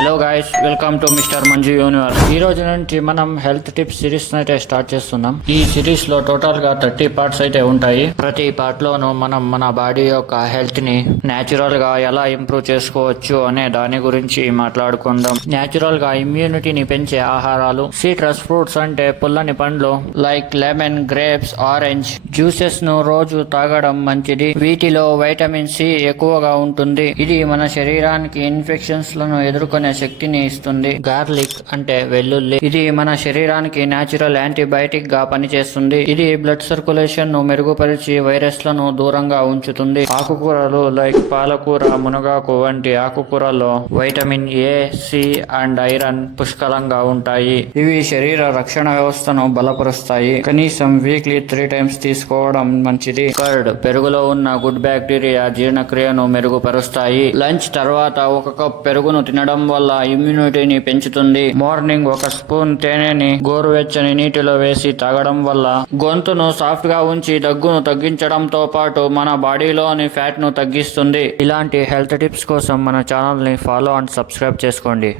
Hello guys, welcome to mister Manju universe. ఈ రోజు నుంచి మనం హెల్త్ టిప్స్ సిరీస్ అయితే స్టార్ట్ చేస్తున్నాం. ఈ సిరీస్ లో టోటల్ గా 30 పార్ట్స్ అయితే ఉంటాయి. ప్రతి పార్ట్ లోనూ మనం మన బాడీ యొక్క హెల్త్ ని నేచురల్ గా ఎలా ఇంప్రూవ్ చేసుకోవచ్చు అనే దాని గురించి మాట్లాడుకుందాం. నేచురల్ గా ఇమ్యూనిటీని పెంచే ఆహారాలు. సిట్రస్ ఫ్రూట్స్ అంటే పుల్లని పండ్లు like lemon, grapes, orange juices ను రోజు తాగడం మంచిది. వీటిలో వైటమిన్ సి ఎక్కువగా ఉంటుంది. ఇది మన శరీరానికి ఇన్ఫెక్షన్స్ లను ఎదుర్కొనే శక్తిని ఇస్తుంది. గార్లిక్ అంటే వెల్లుల్లి, ఇది మన శరీరానికి నేచురల్ యాంటీబయాటిక్ గా పనిచేస్తుంది. ఇది బ్లడ్ సర్క్యులేషన్ ను మెరుగుపరిచి వైరస్ లను దూరంగా ఉంచుతుంది. ఆకుకూరలు లైక్ పాలకూర, మునగాకు వంటి ఆకుకూరల్లో vitamin A, C and iron పుష్కలంగా ఉంటాయి. ఇవి శరీర రక్షణ వ్యవస్థను బలపరుస్తాయి. కనీసం వీక్లీ 3 times తీసుకోవడం మంచిది. కర్డ్, పెరుగులో ఉన్న గుడ్ బ్యాక్టీరియా జీర్ణక్రియను మెరుగుపరుస్తాయి. లంచ్ తర్వాత 1 కప్ పెరుగును తినడం వల్ల ఇమ్యూనిటీని పెంచుతుంది. మార్నింగ్ 1 స్పూన్ తేనెని గోరువెచ్చని నీటిలో వేసి తాగడం వల్ల గొంతును సాఫ్ట్ గా ఉంచి దగ్గును తగ్గించడంతో పాటు మన బాడీలోని ఫ్యాట్ ను తగ్గిస్తుంది. ఇలాంటి హెల్త్ టిప్స్ కోసం మన ఛానల్ ని ఫాలో అండ్ సబ్స్క్రైబ్ చేసుకోండి.